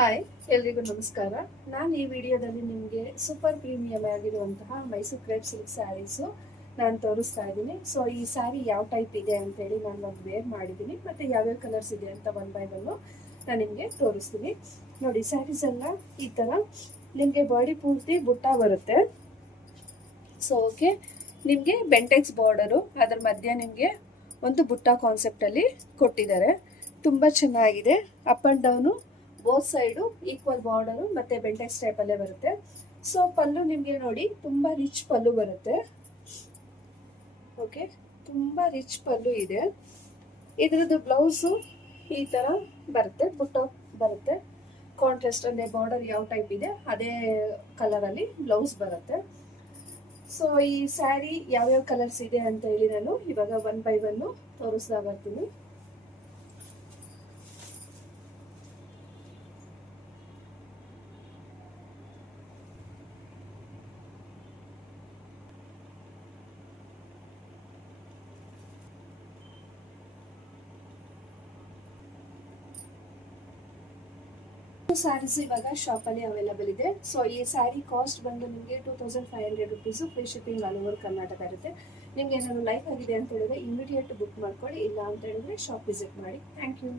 Hi, ಎಲ್ರಿಗೂ ನಮಸ್ಕಾರ. ನಾನು ಈ ವಿಡಿಯೋದಲ್ಲಿ ನಿಮಗೆ ಸೂಪರ್ ಪ್ರೀಮಿಯಂ ಆಗಿರುವಂತಹ ಮೈಸೂರು ಕ್ರೇಪ್ ಸಿಲ್ಕ್ ಸ್ಯಾರೀಸು ನಾನು ತೋರಿಸ್ತಾ ಇದ್ದೀನಿ. ಸೊ ಈ ಸ್ಯಾರಿ ಯಾವ ಟೈಪ್ ಇದೆ ಅಂತೇಳಿ ನಾನು ಒಂದು ವೇರ್ ಮಾಡಿದ್ದೀನಿ, ಮತ್ತು ಯಾವ್ಯಾವ ಕಲರ್ಸ್ ಇದೆ ಅಂತ ಒನ್ ಬೈ ಒನ್ನು ನಾನು ನಿಮಗೆ ತೋರಿಸ್ತೀನಿ. ನೋಡಿ, ಸ್ಯಾರೀಸ್ ಎಲ್ಲ ಈ ಥರ ನಿಮಗೆ ಬಾಡಿ ಪೂರ್ತಿ ಬುಟ್ಟ ಬರುತ್ತೆ. ಸೊ ಓಕೆ, ನಿಮಗೆ ಬೆಂಟೆಕ್ಸ್ ಬಾರ್ಡರು, ಅದರ ಮಧ್ಯೆ ನಿಮಗೆ ಒಂದು ಬುಟ್ಟ ಕಾನ್ಸೆಪ್ಟಲ್ಲಿ ಕೊಟ್ಟಿದ್ದಾರೆ. ತುಂಬ ಚೆನ್ನಾಗಿದೆ. Up and down both side equal border ಮತ್ತು ಬೆಂಟೆಕ್ಸ್ ಟೈಪಲ್ಲೇ ಬರುತ್ತೆ. ಸೊ ಪಲ್ಲು ನಿಮಗೆ ನೋಡಿ ತುಂಬ ರಿಚ್ ಪಲ್ಲು ಬರುತ್ತೆ. ಓಕೆ, ತುಂಬ ರಿಚ್ ಪಲ್ಲು ಇದೆ. ಇದರದ್ದು ಬ್ಲೌಸು ಈ ಥರ ಬರುತ್ತೆ, ಬುಟ್ಟ ಬರುತ್ತೆ. ಕಾಂಟ್ರಾಸ್ಟ್ ಅಂದರೆ ಬಾರ್ಡರ್ ಯಾವ ಟೈಪ್ ಇದೆ ಅದೇ ಕಲರಲ್ಲಿ ಬ್ಲೌಸ್ ಬರುತ್ತೆ. ಸೊ ಈ ಸ್ಯಾರಿ ಯಾವ್ಯಾವ ಕಲರ್ಸ್ ಇದೆ ಅಂತ ಹೇಳಿ ನಾನು ಇವಾಗ ಒನ್ ಬೈ ಒನ್ನು ತೋರಿಸ್ತಾ ಬರ್ತೀನಿ. ಸ್ಯಾರೀಸ್ ಇವಾಗ ಶಾಪಲ್ಲಿ ಅವೈಲೇಬಲ್ ಇದೆ. ಸೊ ಈ ಸ್ಯಾರಿ ಕಾಸ್ಟ್ ಬಂದು ನಿಮಗೆ 2500 rupees. Free shipping all over Karnataka ಇರುತ್ತೆ. ನಿಮ್ಗೆ ಏನಾದ್ರು ಲೈಕ್ ಆಗಿದೆ ಅಂತ ಹೇಳಿದ್ರೆ ಇಮಿಡಿಯೇಟ್ ಬುಕ್ ಮಾಡ್ಕೊಳ್ಳಿ, ಇಲ್ಲ ಅಂತ ಹೇಳಿದ್ರೆ ಶಾಪ್ ವಿಸಿಟ್ ಮಾಡಿ. Thank you.